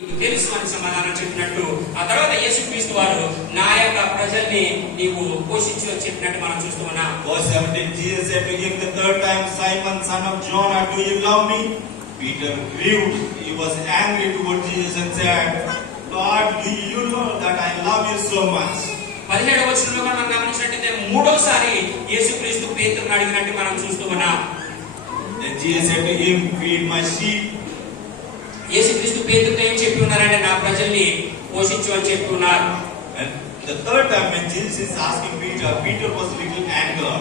తెలుసు అని సమాధానం చెప్పినట్టు ఆ తర్వాత యేసుక్రీస్తు వారు నా యొక్క ప్రజల్ని నీవు పోషించు అని చెప్పినట్టు మనం చూస్తూ ఉన్నాం. Verse 17, Jesus said to him the third time, Simon, son of Jonah, do you love me? Peter grieved. He was angry toward Jesus and said, Lord, do you know that I love you so much? 17వ వచనంలో మనం గమనించినట్లయితే మూడోసారి యేసుక్రీస్తు పేతురుని అడిగినట్టు మనం చూస్తూ ఉన్నాం. Then Jesus said to him, feed my sheep. యేసుక్రీస్తు పేతురుతో ఏం చెప్పి ఉన్నారంటే నా ప్రజల్ని పోషించు అని చెప్పి ఉన్నారు. And the third time when Jesus is asking Peter, Peter was a little angry.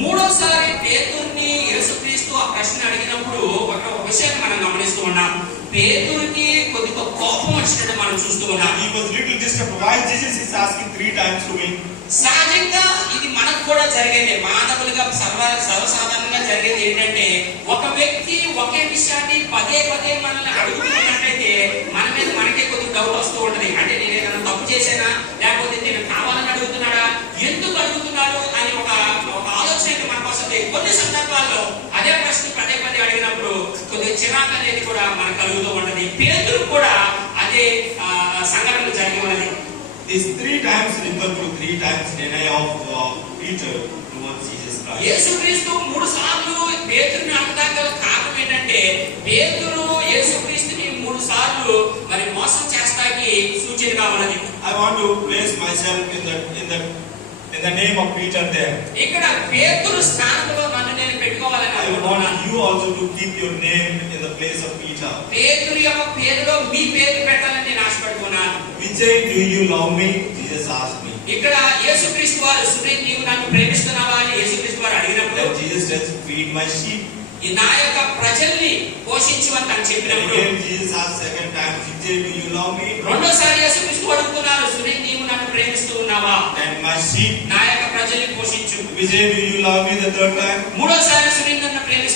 మూడోసారి పేతురుని యేసుక్రీస్తు ఆ ప్రశ్న అడిగినప్పుడు ఒక విషయాన్ని మనం గమనిస్తూ ఉన్నాం. పేతురుకి కొద్దిగా కోపం వచ్చినట్టు మనం చూస్తూ ఉన్నాం. He was little disturbed. Why Jesus is asking 3 times to me? సహజంగా ఇది మనకు కూడా జరిగేది, మానవులుగా సర్వసాధారణంగా జరిగేది ఏంటంటే ఒక వ్యక్తి ఒకే విషయాన్ని పదే పదే మనల్ని అడుగుతున్నట్టయితే మన మీద మనకే కొద్దిగా డౌట్ వస్తూ ఉంటది. అంటే నేను ఏదైనా తప్పు చేశానా, లేకపోతే నేను కావాలని అడుగుతున్నాడా, ఎందుకు అడుగుతున్నాడు అని ఒక ఆలోచన మనకు వస్తుంది. కొన్ని సందర్భాల్లో అదే ప్రశ్న పదే పదే అడిగినప్పుడు కొద్దిగా చిరాకు అనేది కూడా మనకు కలుగుతూ ఉంటది. పేతురు కూడా అదే సంఘటనలు జరిగి ఉన్నది. These 3 times refer to 3 times denial of Peter towards Jesus Christ. యేసుక్రీస్తు 3 సార్లు పేతురుని అడగడానికి కారణం ఏంటంటే పేతురు యేసుక్రీస్తుని 3 సార్లు మరి మోసం చేస్తాకి సూచనగా ఉన్నది. I want to place myself in the name of Peter there. ఇక్కడ పేతురు స్థానంలో నన్ను నేను పెట్టుకోవాలని I అనుకుంటున్నాను. want you also to keep your name in the place of Peter. పేతురు యొక్క పేరులో మీ పేరు పెట్టాలని నేను ఆశపడుతున్నాను. Vijay, do you love me? Jesus asked me. ఇక్కడ యేసుక్రీస్తు వారు సురేష్ నీవు నన్ను ప్రేమిస్తున్నావా అని యేసుక్రీస్తు వారు అడిగినప్పుడు Then Jesus says, feed my sheep. ఈ నా యొక్క ప్రజల్ని పోషించు అని తను చెప్పినప్పుడు Again Jesus asked second time, Vijay, do you love me? రెండోసారి యేసుక్రీస్తు అడుగుతున్నారు, సురేష్ నీవు నన్ను ప్రేమిస్తూ ఉన్నావా, Then my sheep. నా యొక్క ప్రజల్ని పోషించు. Vijay, do you love me the third time? మూడోసారి సురేష్ నన్ను ప్రేమిస్తూ